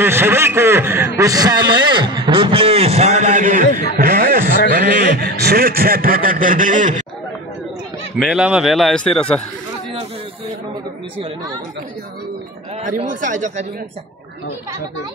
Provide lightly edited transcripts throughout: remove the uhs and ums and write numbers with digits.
दर्शकहरू सबैको उत्साहमय रूपले सहभागी रहोस् भन्ने शुभेच्छा प्रकट गर्दै मेलामा भेला यस्तै रहेछ।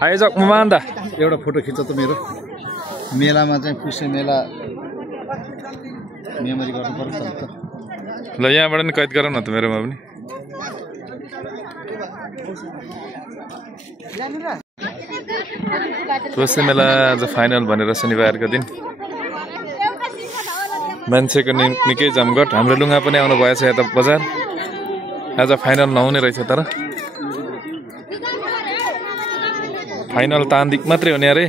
आयोजक ममान्दा एउटा फोटो खिच्छ त मेरो मेलामा चाहिँ पुसे मेला मेमोरी गर्नु पर्छ नि त। ल यहाँबाट नि कैद गरौँ न त मेरोमा पनि। पुसे मेला आज फाइनल भनेर शनिबारको दिन मान्छेको निकै जमघट। हाम्रो लुगा पनि आउनु भएछ यता बजार। आज फाइनल नहुने रहेछ तर फाइनल तान्दिक मात्रै हुने अरे।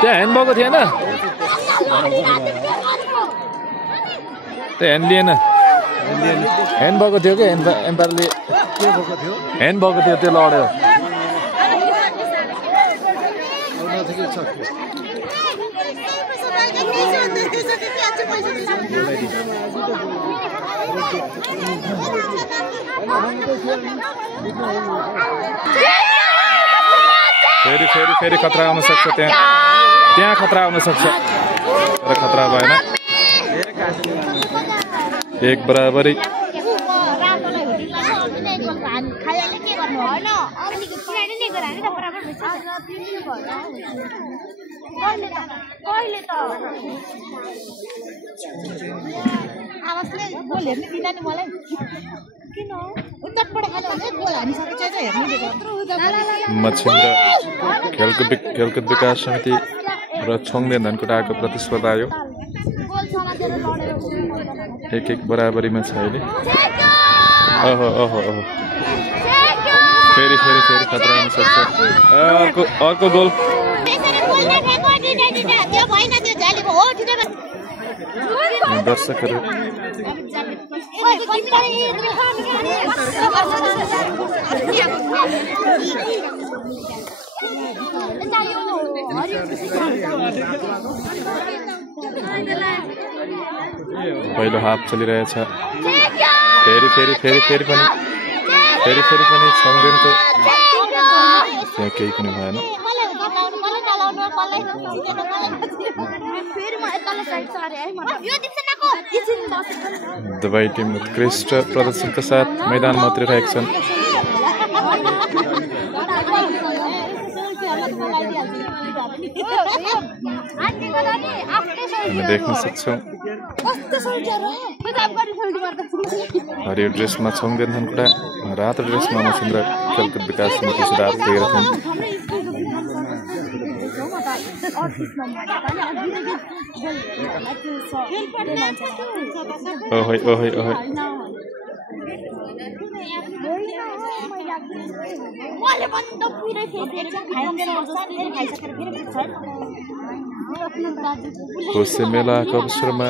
त्यहाँ ह्यान्ड भएको थिएन, त्यो ह्यान्ड लिएन। ह्यान्ड भएको थियो क्या एम्पायरले ह्यान्ड भएको थियो, त्यो लड्यो। फेरि फेरि फेरि खतरा आउन सक्छ, त्यहाँ खतरा आउन सक्छ तर खतरा भएन। एक बराबरी। मच्छिन्द्र खेलकुद विकास समिति र छोङदेन धनकुटाको प्रतिस्पर्धा यो 1-1 बराबरीमा छ अहिले। ओहो ओहो ओहो फेरि फेरि फेरि खतरा हुन सक्छ। अर्को गोल। दर्शकहरू पहिलो हाफ चलिरहेछ। फेरि फेरि फेरि फेरि पनि छोङदेनको त्यहाँ केही पनि भएन। दुवै टिम उत्कृष्ट प्रदर्शनका साथ मैदानमा उत्रिरहेका छन्। हामी देख्न सक्छौँ हरियो ड्रेसमा छोङदेन धनकुटा, रातो ड्रेसमा मच्छिन्द्र खेलकुद विकास समिति सुधार दिएका छन्। ओहै ओहै ओहै पुसे मेलाको अवसरमा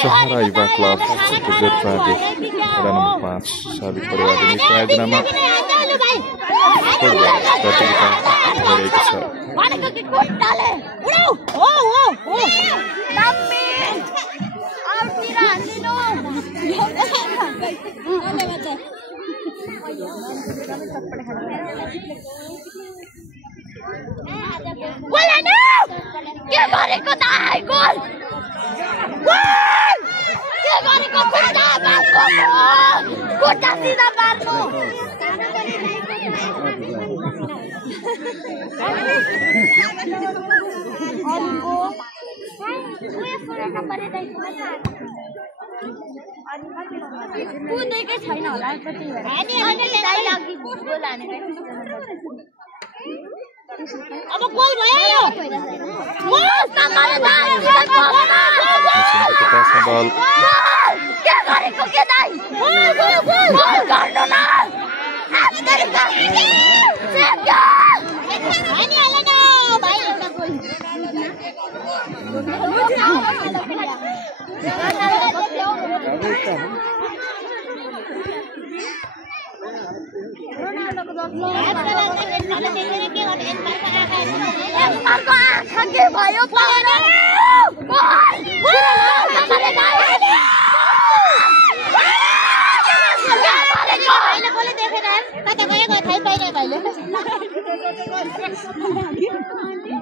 सहरा युवा क्लब जोरपाटी वडा नम्बर 5 साबिक परिवारको आयोजनामा प्रतियोगिता भइरहेको छ। गोटा सीधा मार्नु कुदेकै छैन होला कति अब गोल भयो बल के गरेको के दाइ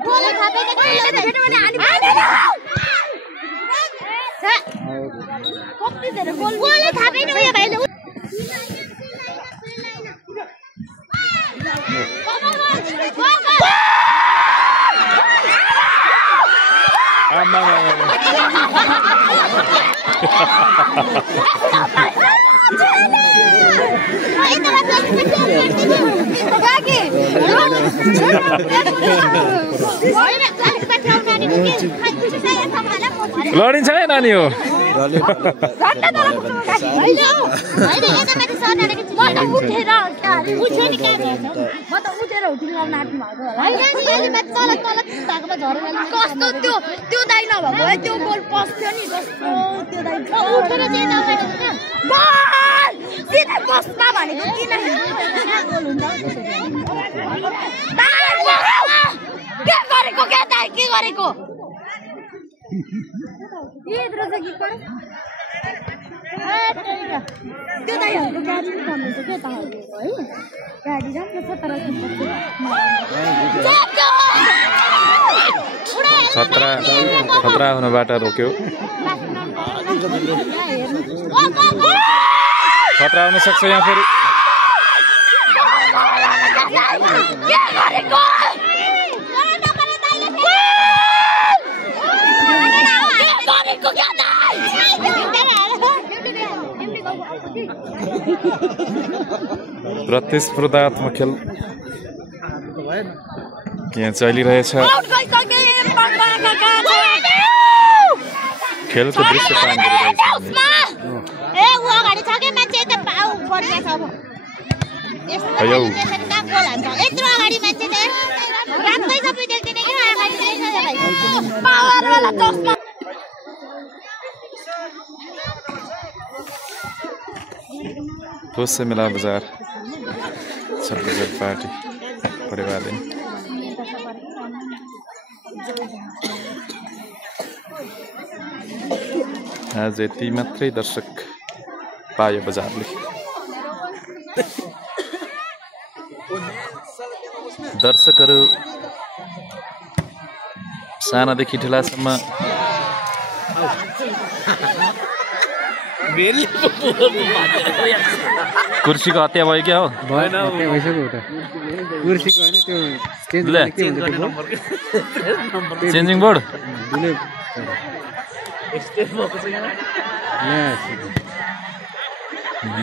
गोल गर्नु न भाइ एउटा गोल के भयो लडिन्छ है नानी हो त्यो दाइ नभएको त्यो गोल पस्थ्यो नि जस्तो त्यो दाइ उठेर चाहिँ सिधै बस्दा भनेको किन गोल हुन्छ के गरेको के दाइ के गरेको त्यो दाइहरूको गाडी पनि भन्नुहुन्छ क्या त है गाडी राम्रो छ तर खतरा हुनबाट रोक्यो खतरा हुन सक्छ यहाँ फेरि प्रतिस्पर्धात्मक खेल यहाँ चलिरहेछ खेलको दृश्य पान गरिरहेछ दोस्त मिला बाजार छत्तीसगढ़ पार्टी परिवार दिन आज यति मात्रै दर्शक पायो बजारले दर्शकहरू सानादेखि ठुलासम्म कुर्सीको हत्या भयो क्या हो भएन कुर्सीको हैन त्यो चेन्जिङ बोर्ड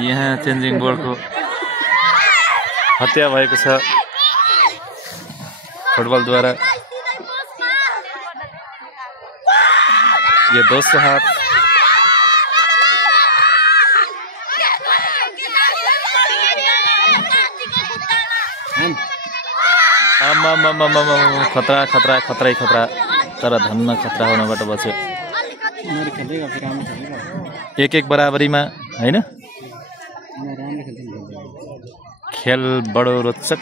यहाँ चेन्जिङ बोर्डको हत्या भएको छ फुटबलद्वारा यो दोस्रो हात खतरा खतरा खतरै खतरा तर धन्न खतरा हुनबाट बच्यो एक बराबरीमा हैन खेल बडो रोचक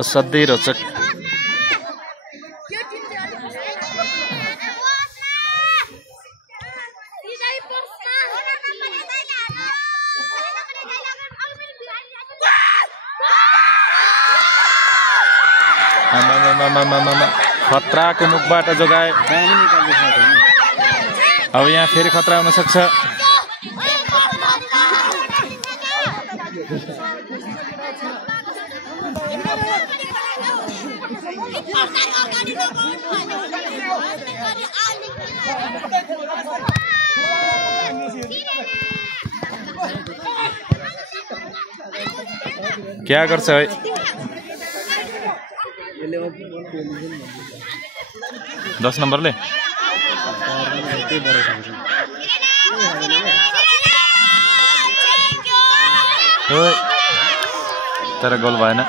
असाध्यै रोचक खतराको मुखबाट जोगाए। अब यहाँ फेरि खतरा हुन सक्छ। क्या गर्छ है? 10 नम्बरले तर गोल भएन।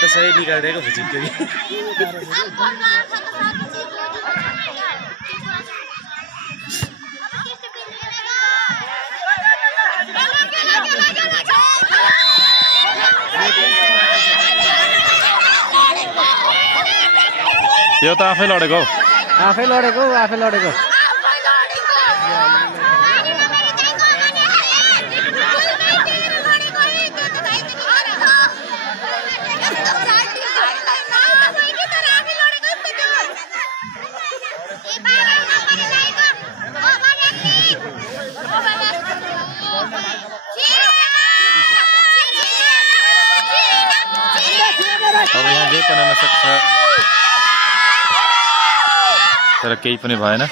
तो सही निकालेको भुजिक्यो कि यो त आफै लडेको आफै लडेको अब यहाँ जे पनि हुन सक्छ तर केही पनि भएन।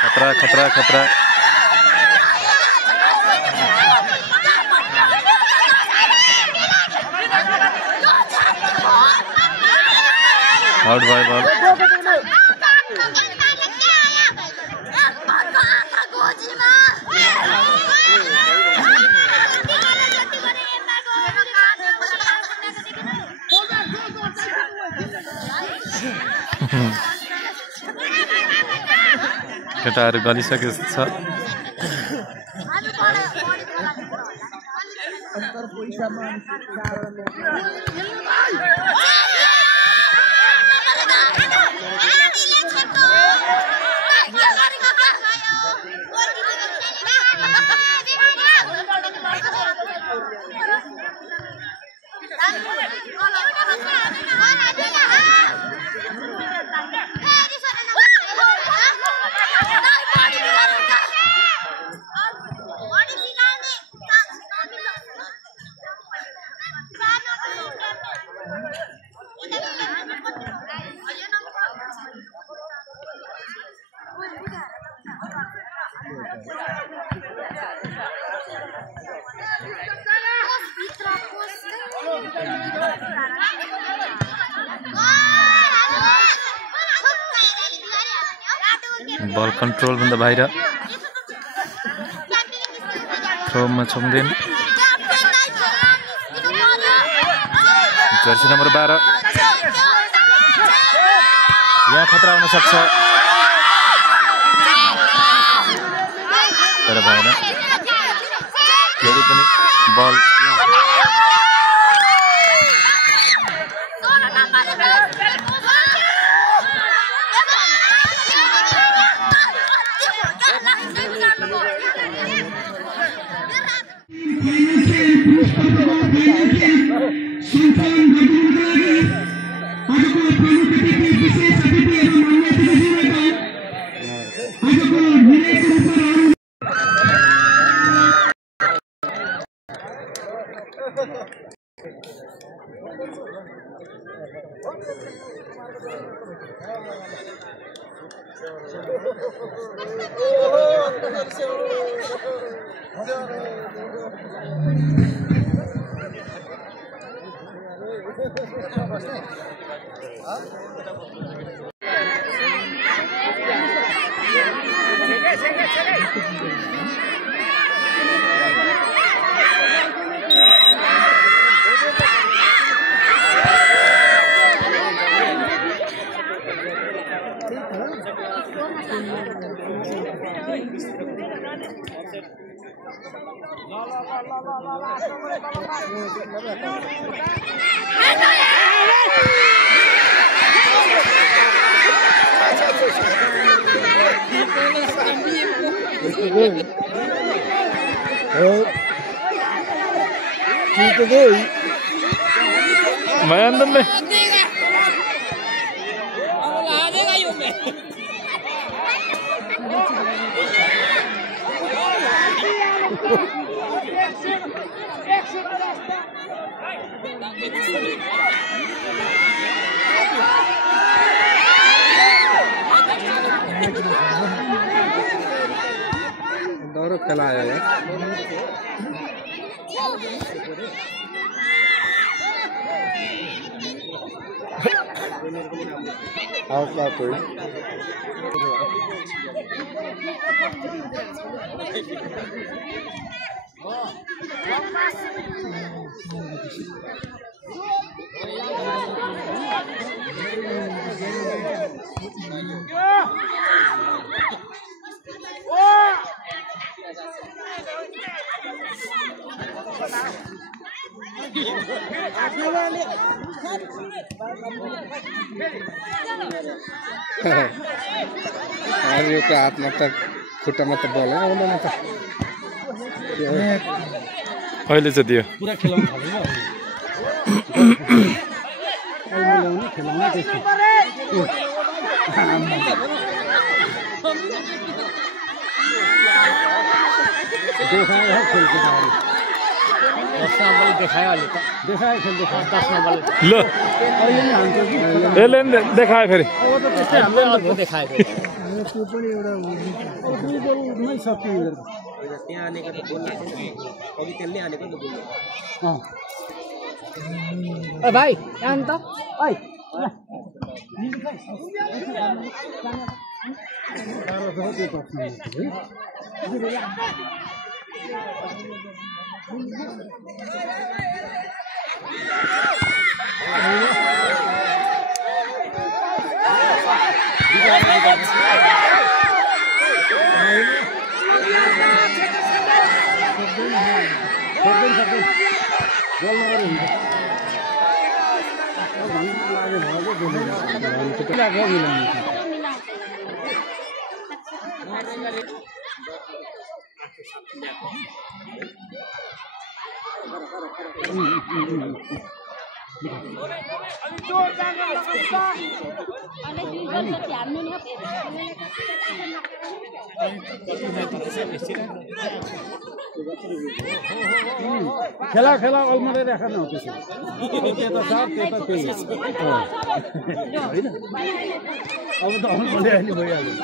खतरा खतरा खतरा आउट भयो बल। केटाहरू गलिसकेको छ। बल कन्ट्रोल भन्दा बाहिर थ्रोमा छुम्दैन। जर्सी नम्बर 12 यहाँ खतरा हुन सक्छ तर भएन। फेरि पनि बल मैं अंदर में दौड़ खेला है यार अरे यो हाथ में तो खुट्टा में तो बॉल है वो तो अहिले चाहिँ दियो पूरा खिलाउनु थाल्यो खिलाउनु त्यस्तो ल यसले देखायो फेरि भाइ अन्त खेला खेला अलमले राख न त्यसो त्यता छ त्यता त्यही हैन अब त अलमले अहिले भइहाल्यो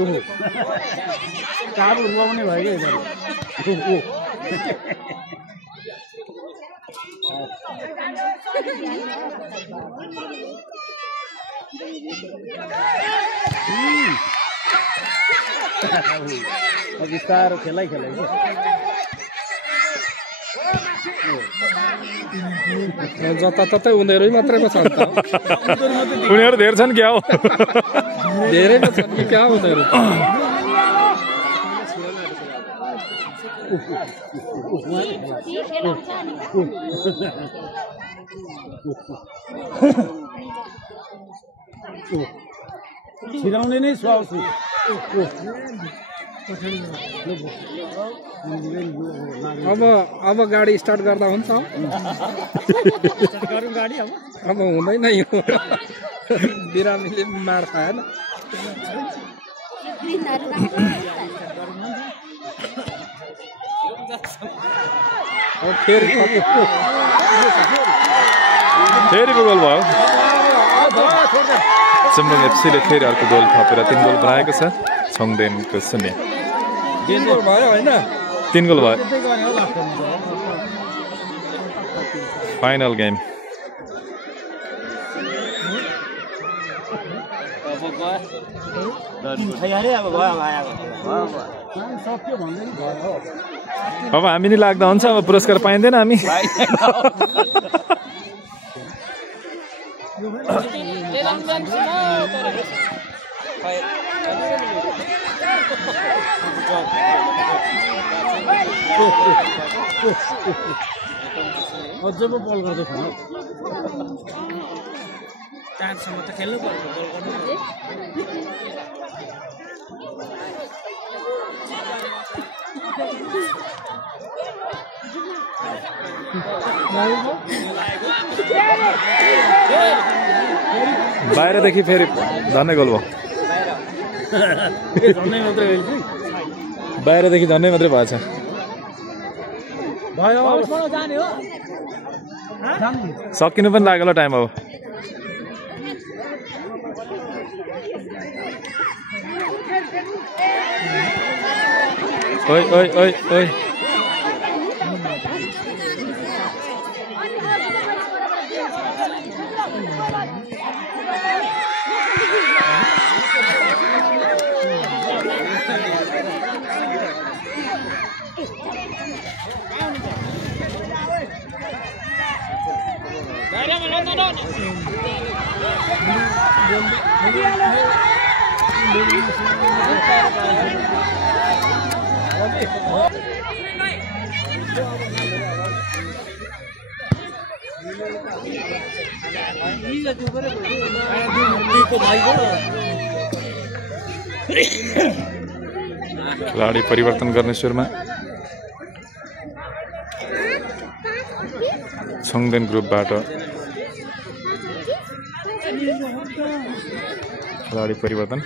ओहो काबु रुवाउने भयो के ओ अब सारो खेलाइ खेलाइ जताततै उनीहरु मात्रै पो छन् त उनीहरु धेरै छन् क्या हो धेरै पो छन् कि क्या उनीहरु छिराउने नै स्वाल छु अब गाडी स्टार्ट गर्दा हुन्छ अब हुँदैन यो बिरामीले मार खाएन फेरि गोल भयो चम्बङ एफसीले फेरि अर्को गोल थपेर 3 गोल बनाएको छ छङदेनको 0 3 गोल भयो हैन 3 गोल भयो फाइनल गेम अब हामी नि लाग्दा हुन्छ अब पुरस्कार पाइँदैन हामी अझै पो बल गर्दै खानु चारसम्म त खेल्नु पर्छ बल गर्नु बाहिरदेखि फेरि झन्नै गोल भयो झन्नै मात्रै होइन बाहिरदेखि झन्नै मात्रै भएछ सकिनु पनि लाग्यो ल टाइम अब ओइ ओइ ओइ ओइ खिलाडी परिवर्तन गर्ने सुरुमा छङदेन ग्रुपबाट खिलाडी परिवर्तन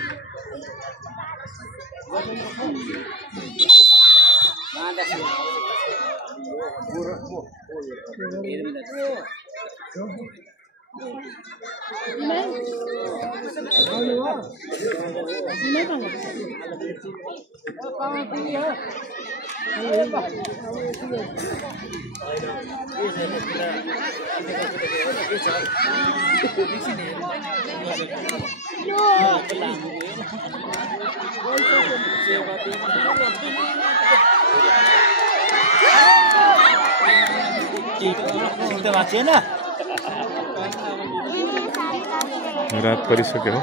रात परिसक्यो हो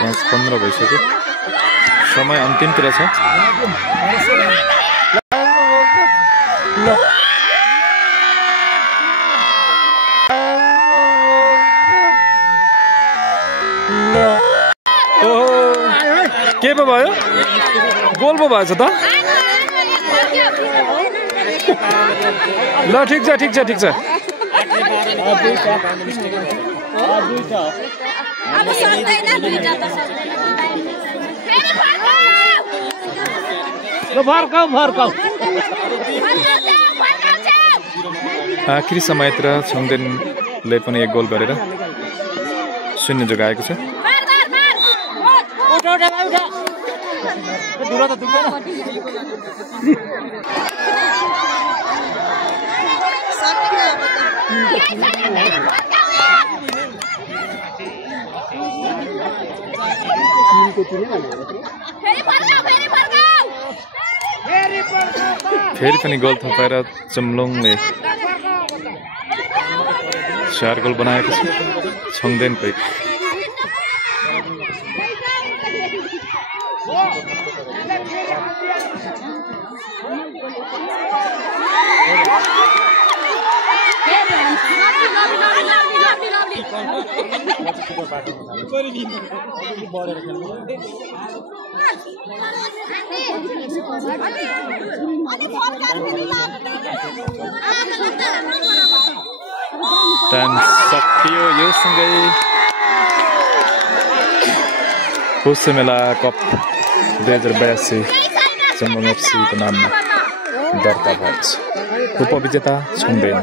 5:15 भइसक्यो समय अन्तिमतिर छ के पो भयो गोल पो भएछ त ल ठिक छ ठिक छ ठिक छ आखिरी समयतिर छङदेनले पनि एक गोल गरेर 0 जोगाएको छ फेरि पनि गोल थपेर चम्लोङले 4 गोल बनाएको छ छङदेनको टाइम सकियो यो सँगै पुष्य मेला कप 2082 चम्लोङ एफसीको नाममा दर्ता भएको छ उपविजेता छङदेन